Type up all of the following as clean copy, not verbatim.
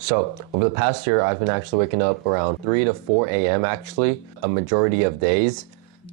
So over the past year, I've been actually waking up around 3 to 4 a.m. actually, a majority of days.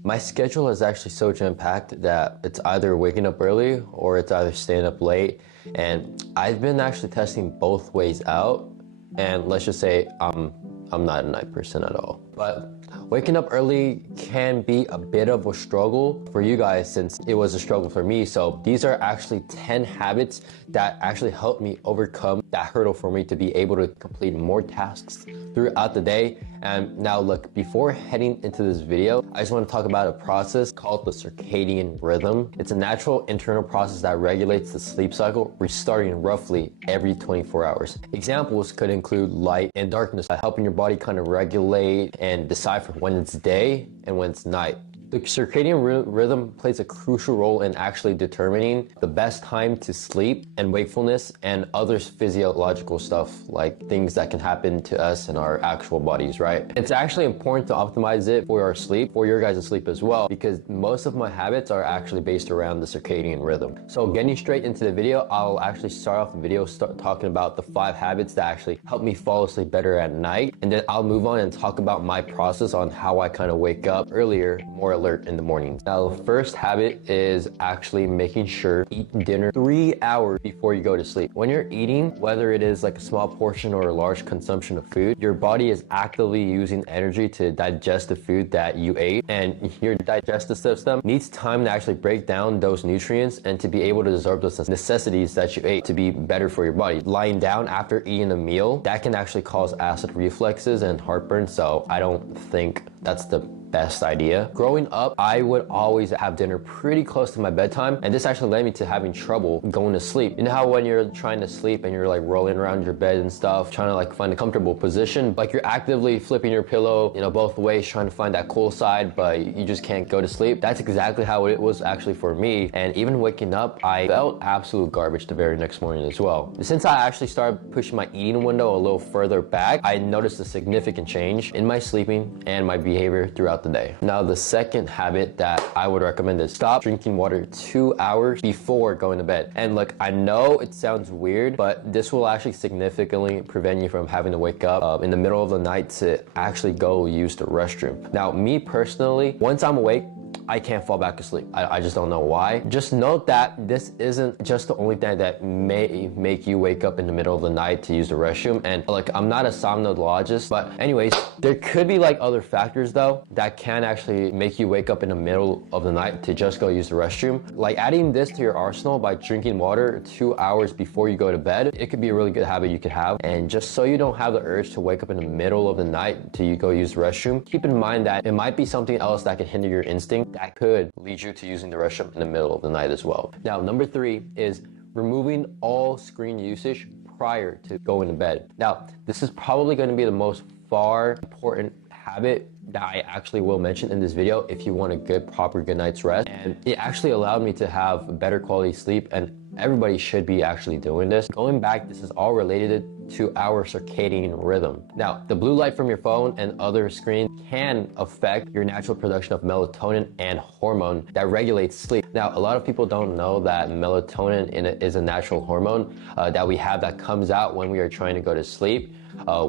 My schedule is actually so jam-packed that it's either waking up early or it's either staying up late. And I've been actually testing both ways out. And let's just say I'm not a night person at all. But waking up early can be a bit of a struggle for you guys since it was a struggle for me. So these are actually 10 habits that actually helped me overcome that hurdle for me to be able to complete more tasks throughout the day. And now look, before heading into this video, I just want to talk about a process called the circadian rhythm. It's a natural internal process that regulates the sleep cycle, restarting roughly every 24 hours. Examples could include light and darkness, helping your body kind of regulate and decipher when it's day and when it's night. The circadian rhythm plays a crucial role in actually determining the best time to sleep and wakefulness and other physiological stuff like things that can happen to us in our actual bodies, right? It's actually important to optimize it for our sleep, for your guys' sleep as well, because most of my habits are actually based around the circadian rhythm. So getting straight into the video, I'll actually start off the video talking about the 5 habits that actually help me fall asleep better at night. And then I'll move on and talk about my process on how I kind of wake up earlier, more alert in the morning. Now, the first habit is actually making sure you eat dinner 3 hours before you go to sleep. When you're eating, whether it is like a small portion or a large consumption of food, your body is actively using energy to digest the food that you ate, and your digestive system needs time to actually break down those nutrients and to be able to absorb those necessities that you ate to be better for your body. Lying down after eating a meal, that can actually cause acid reflexes and heartburn, so I don't think that's the best idea. Growing up, I would always have dinner pretty close to my bedtime, and this actually led me to having trouble going to sleep. You know how when you're trying to sleep and you're like rolling around your bed and stuff, trying to like find a comfortable position, like you're actively flipping your pillow, you know, both ways, trying to find that cool side, but you just can't go to sleep. That's exactly how it was actually for me. And even waking up, I felt absolute garbage the very next morning as well. Since I actually started pushing my eating window a little further back, I noticed a significant change in my sleeping and my behavior throughout the day. Now, the second habit that I would recommend is stop drinking water 2 hours before going to bed. And look, I know it sounds weird, but this will actually significantly prevent you from having to wake up in the middle of the night to actually go use the restroom. Now, me personally, once I'm awake, I can't fall back asleep. I just don't know why. Just note that this isn't just the only thing that may make you wake up in the middle of the night to use the restroom. And like, I'm not a somnologist, but anyways, there could be like other factors though that can actually make you wake up in the middle of the night to just go use the restroom. Like adding this to your arsenal by drinking water 2 hours before you go to bed, it could be a really good habit you could have. And just so you don't have the urge to wake up in the middle of the night to you go use the restroom, keep in mind that it might be something else that can hinder your instinct that could lead you to using the restroom in the middle of the night as well. Now, number 3 is removing all screen usage prior to going to bed. Now, this is probably going to be the most important habit that I actually will mention in this video if you want a proper good night's rest. And it actually allowed me to have better quality sleep, and everybody should be actually doing this. Going back, this is all related to our circadian rhythm. Now, the blue light from your phone and other screens can affect your natural production of melatonin and hormone that regulates sleep. Now, a lot of people don't know that melatonin is a natural hormone that we have that comes out when we are trying to go to sleep,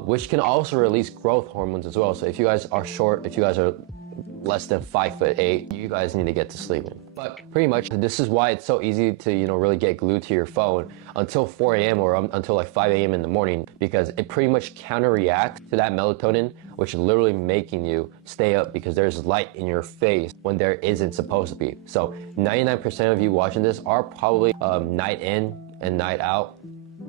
which can also release growth hormones as well. So if you guys are short, if you guys are less than 5'8", you guys need to get to sleeping. But pretty much this is why it's so easy to, you know, really get glued to your phone until 4 a.m. or until like 5 a.m. in the morning, because it pretty much counterreacts to that melatonin, which is literally making you stay up because there's light in your face when there isn't supposed to be. So 99% of you watching this are probably night in and night out.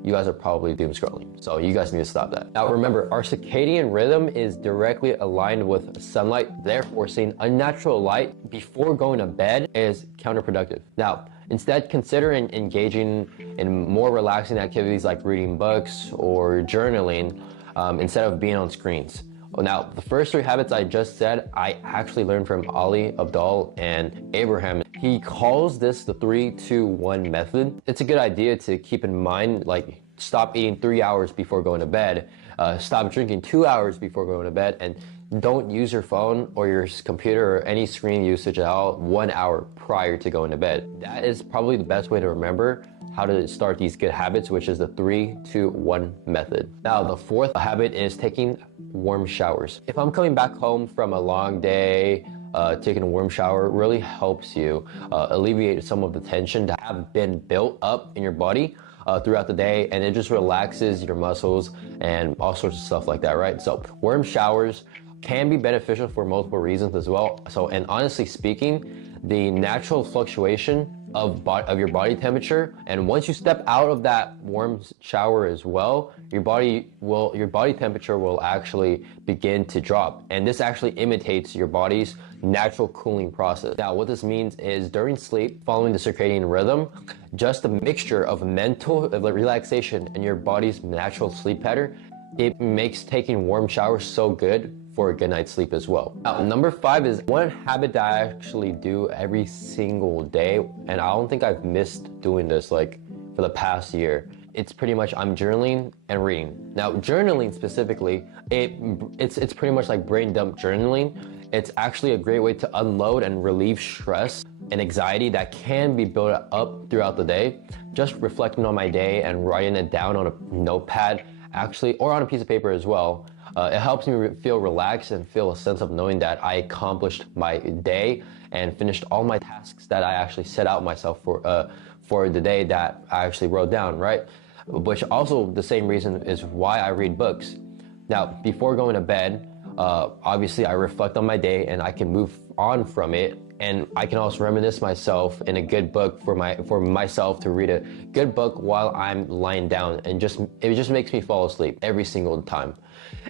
You guys are probably doom scrolling. So you guys need to stop that. Now remember, our circadian rhythm is directly aligned with sunlight. Therefore, seeing unnatural light before going to bed is counterproductive. Now, instead, consider engaging in more relaxing activities like reading books or journaling instead of being on screens. Now, the first 3 habits I just said, I actually learned from Ali Abdal and Abraham. He calls this the 3-2-1 method. It's a good idea to keep in mind, like stop eating 3 hours before going to bed, stop drinking 2 hours before going to bed, and don't use your phone or your computer or any screen usage at all 1 hour prior to going to bed. That is probably the best way to remember how to start these good habits, which is the 3-2-1 method. Now, the fourth habit is taking warm showers. If I'm coming back home from a long day, taking a warm shower really helps you alleviate some of the tension that have been built up in your body throughout the day, and it just relaxes your muscles and all sorts of stuff like that, right? So warm showers can be beneficial for multiple reasons as well. So, and honestly speaking, the natural fluctuation of your body temperature, and once you step out of that warm shower as well, your body temperature will actually begin to drop, and this actually imitates your body's natural cooling process. Now, what this means is during sleep, following the circadian rhythm, just a mixture of mental relaxation and your body's natural sleep pattern, it makes taking warm showers so good for a good night's sleep as well. Now, number 5 is one habit that I actually do every single day, and I don't think I've missed doing this like for the past year. It's pretty much I'm journaling and reading. Now, journaling specifically, it's pretty much like brain dump journaling. It's actually a great way to unload and relieve stress and anxiety that can be built up throughout the day. Just reflecting on my day and writing it down on a notepad, actually, or on a piece of paper as well. It helps me feel relaxed and feel a sense of knowing that I accomplished my day and finished all my tasks that I actually set out myself for the day that I actually wrote down, right? Which also the same reason is why I read books. Now, before going to bed, obviously I reflect on my day and I can move on from it, and I can also reminisce myself in a good book for myself to read a good book while I'm lying down, and it just makes me fall asleep every single time.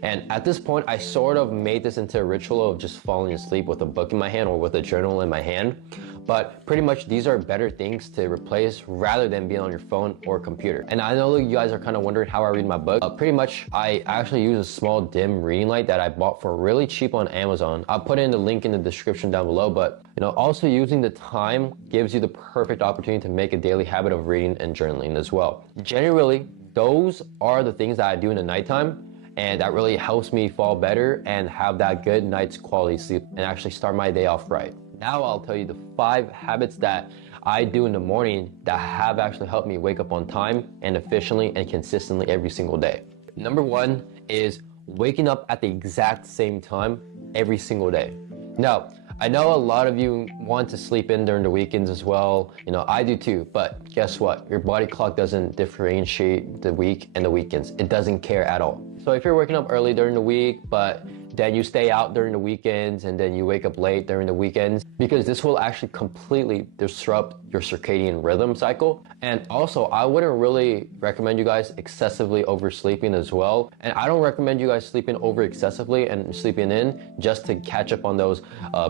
And at this point, I sort of made this into a ritual of just falling asleep with a book in my hand or with a journal in my hand. But pretty much these are better things to replace rather than being on your phone or computer. And I know you guys are kind of wondering how I read my book. Pretty much I actually use a small dim reading light that I bought for really cheap on Amazon. I'll put in the link in the description down below, but also using the time gives you the perfect opportunity to make a daily habit of reading and journaling as well. Generally, those are the things that I do in the nighttime, and that really helps me fall better and have that good night's quality sleep and actually start my day off right. Now I'll tell you the 5 habits that I do in the morning that have actually helped me wake up on time and efficiently and consistently every single day. Number 1 is waking up at the exact same time every single day. Now, I know a lot of you want to sleep in during the weekends as well. I do too, but guess what? Your body clock doesn't differentiate the week and the weekends. It doesn't care at all. So if you're waking up early during the week, but then you stay out during the weekends and then you wake up late during the weekends, because this will actually completely disrupt your circadian rhythm cycle. And also, I wouldn't really recommend you guys excessively oversleeping as well. And I don't recommend you guys sleeping over excessively and sleeping in just to catch up on those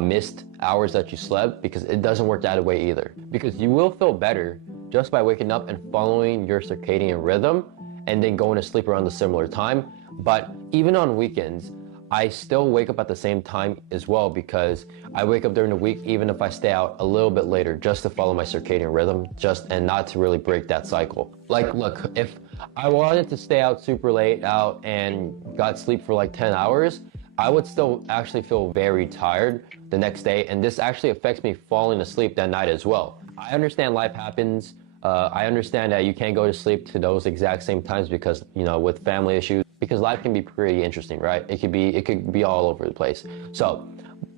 missed hours that you slept, because it doesn't work that way either. Because you will feel better just by waking up and following your circadian rhythm and then going to sleep around the similar time. But even on weekends, I still wake up at the same time as well, because I wake up during the week even if I stay out a little bit later just to follow my circadian rhythm and not to really break that cycle. Like, look, if I wanted to stay out super late out and got sleep for like 10 hours, I would still actually feel very tired the next day, and this actually affects me falling asleep that night as well. I understand life happens. I understand that you can't go to sleep to those exact same times because, with family issues, because life can be pretty interesting, right? It could be all over the place. So,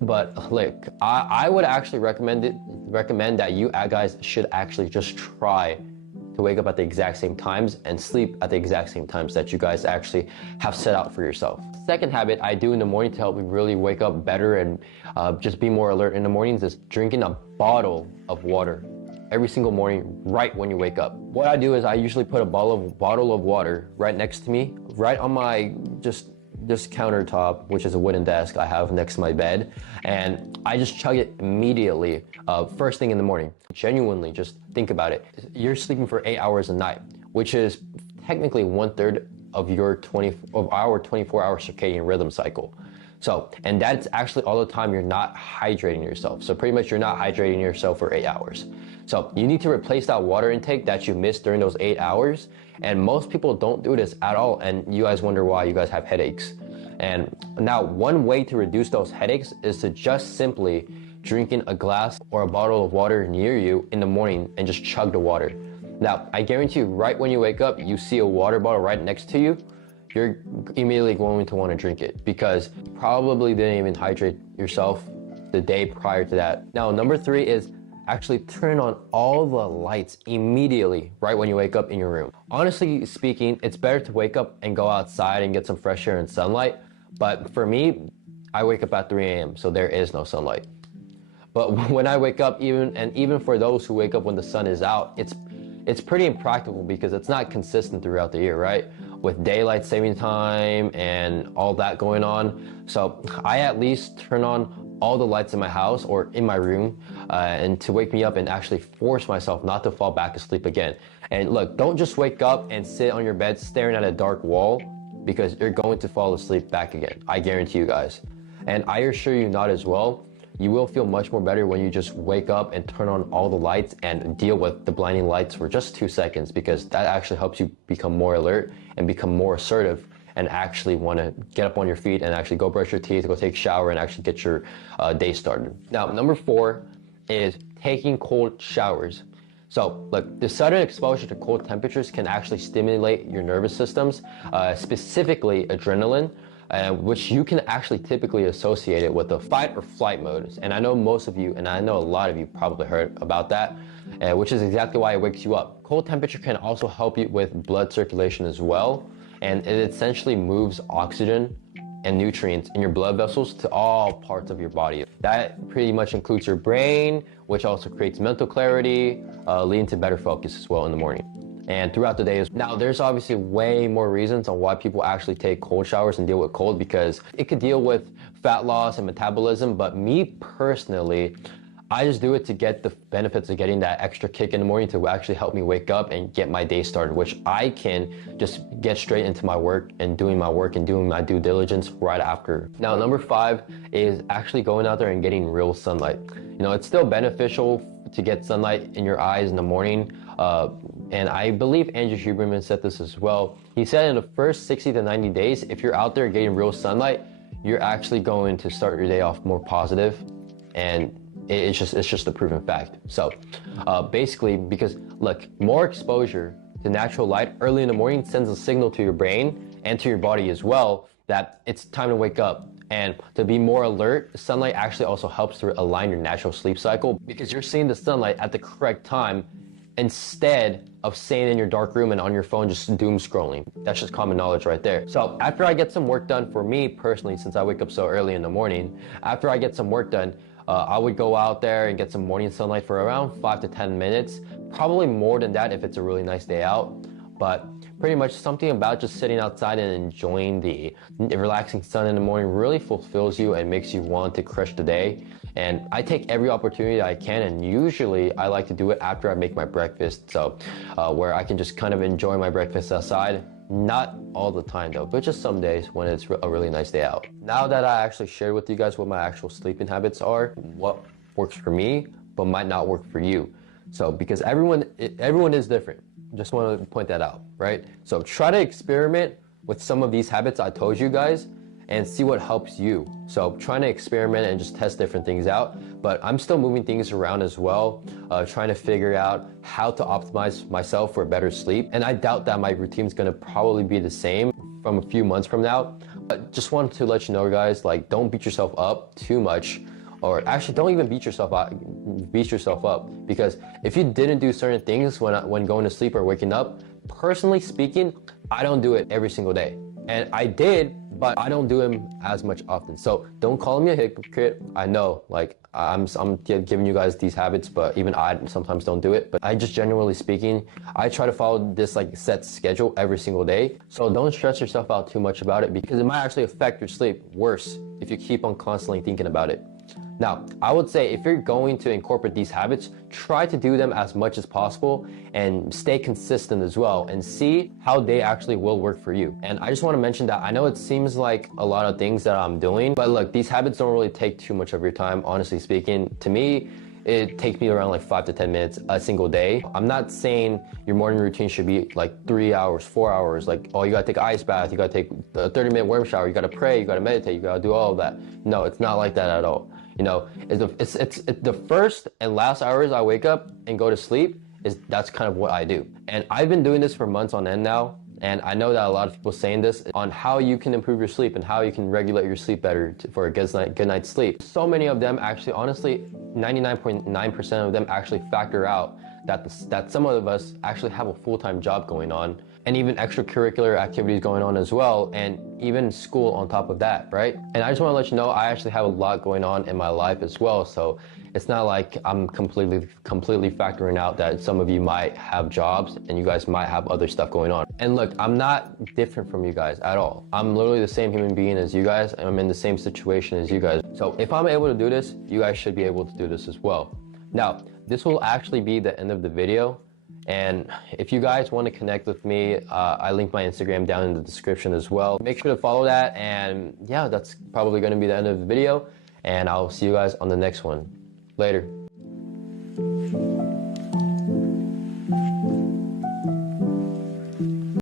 but look, I would actually recommend that you guys should actually just try to wake up at the exact same times and sleep at the exact same times that you guys actually have set out for yourself. Second habit I do in the morning to help me really wake up better and just be more alert in the mornings is drinking a bottle of water every single morning right when you wake up. What I do is I usually put a bottle of water right next to me, right on my just countertop, which is a wooden desk I have next to my bed, and I just chug it immediately first thing in the morning. Genuinely, just think about it. You're sleeping for 8 hours a night, which is technically 1/3 of our 24-hour circadian rhythm cycle. So, and that's actually all the time you're not hydrating yourself. So pretty much you're not hydrating yourself for 8 hours. So you need to replace that water intake that you missed during those 8 hours. And most people don't do this at all. And you guys wonder why you guys have headaches. And now one way to reduce those headaches is to just simply drinking a glass or a bottle of water near you in the morning and just chug the water. Now, I guarantee you, right when you wake up, you see a water bottle right next to you, you're immediately going to want to drink it because you probably didn't even hydrate yourself the day prior to that. Now, number 3 is actually turn on all the lights immediately right when you wake up in your room. Honestly speaking, it's better to wake up and go outside and get some fresh air and sunlight. But for me, I wake up at 3 a.m., so there is no sunlight. But when I wake up, even for those who wake up when the sun is out, it's pretty impractical because it's not consistent throughout the year, right? With daylight saving time and all that going on. So I at least turn on all the lights in my house or in my room and to wake me up and actually force myself not to fall back asleep again. And look, don't just wake up and sit on your bed staring at a dark wall because you're going to fall asleep back again. I guarantee you guys. And I assure you not as well. You will feel much more better when you just wake up and turn on all the lights and deal with the blinding lights for just 2 seconds, because that actually helps you become more alert and become more assertive and actually want to get up on your feet and actually go brush your teeth, go take a shower, and actually get your day started. Now, number 4 is taking cold showers. So look, the sudden exposure to cold temperatures can actually stimulate your nervous systems, specifically adrenaline, which you can actually typically associate it with the fight or flight mode. And I know most of you, and I know a lot of you probably heard about that, which is exactly why it wakes you up. Cold temperature can also help you with blood circulation as well. And it essentially moves oxygen and nutrients in your blood vessels to all parts of your body. That pretty much includes your brain, which also creates mental clarity, leading to better focus as well in the morning and throughout the day. Now, there's obviously way more reasons on why people actually take cold showers and deal with cold, because it could deal with fat loss and metabolism. But me personally, I just do it to get the benefits of getting that extra kick in the morning to actually help me wake up and get my day started, which I can just get straight into my work and doing my due diligence right after. Now, number 5 is actually going out there and getting real sunlight. You know, it's still beneficial to get sunlight in your eyes in the morning. And I believe Andrew Huberman said this as well. He said in the first 60 to 90 days, if you're out there getting real sunlight, you're actually going to start your day off more positive, and it's just a proven fact. So basically, because look, more exposure to natural light early in the morning sends a signal to your brain and to your body as well that it's time to wake up. And to be more alert, sunlight actually also helps to align your natural sleep cycle, because you're seeing the sunlight at the correct time instead of staying in your dark room and on your phone just doom scrolling. That's just common knowledge right there. So after I get some work done, for me personally, since I wake up so early in the morning, after I get some work done, I would go out there and get some morning sunlight for around 5 to 10 minutes, probably more than that if it's a really nice day out. But pretty much something about just sitting outside and enjoying the relaxing sun in the morning really fulfills you and makes you want to crush the day. And I take every opportunity I can, and usually I like to do it after I make my breakfast, so where I can just kind of enjoy my breakfast outside. Not all the time though, but just some days when it's a really nice day out. Now that I actually shared with you guys what my actual sleeping habits are, what works for me but might not work for you. So because everyone is different. Just want to point that out, right? So try to experiment with some of these habits I told you guys and see what helps you. So trying to experiment and just test different things out, but I'm still moving things around as well, trying to figure out how to optimize myself for better sleep. And I doubt that my routine is gonna probably be the same from a few months from now. But just wanted to let you know, guys, like, don't beat yourself up too much, or actually don't even beat yourself up, because if you didn't do certain things when going to sleep or waking up, personally speaking, I don't do it every single day. And I did, but I don't do them as much often. So don't call me a hypocrite. I know, like, I'm giving you guys these habits, but even I sometimes don't do it. But I just, generally speaking, I try to follow this like set schedule every single day. So don't stress yourself out too much about it, because it might actually affect your sleep worse if you keep on constantly thinking about it. Now, I would say if you're going to incorporate these habits, try to do them as much as possible and stay consistent as well, and see how they actually will work for you. And I just want to mention that I know it seems like a lot of things that I'm doing, but look, these habits don't really take too much of your time, honestly speaking. To me, it takes me around like 5 to 10 minutes a single day. I'm not saying your morning routine should be like 3 hours, 4 hours, like, oh, you gotta take an ice bath, you gotta take a 30-minute warm shower, you gotta pray, you gotta meditate, you gotta do all of that. No, it's not like that at all. You know, it's the first and last hours I wake up and go to sleep that's kind of what I do. And I've been doing this for months on end now. And I know that a lot of people saying this on how you can improve your sleep and how you can regulate your sleep better for a good night's sleep. So many of them actually, honestly, 99.9% of them actually factor out that some of us actually have a full-time job going on and even extracurricular activities going on as well, and even school on top of that, right? And I just want to let you know, I actually have a lot going on in my life as well, so it's not like I'm completely factoring out that some of you might have jobs and you guys might have other stuff going on. And look, I'm not different from you guys at all. I'm literally the same human being as you guys, and I'm in the same situation as you guys. So if I'm able to do this, you guys should be able to do this as well. Now, this will actually be the end of the video. And if you guys want to connect with me, I link my Instagram down in the description as well. Make sure to follow that. And yeah, that's probably going to be the end of the video. And I'll see you guys on the next one. Later.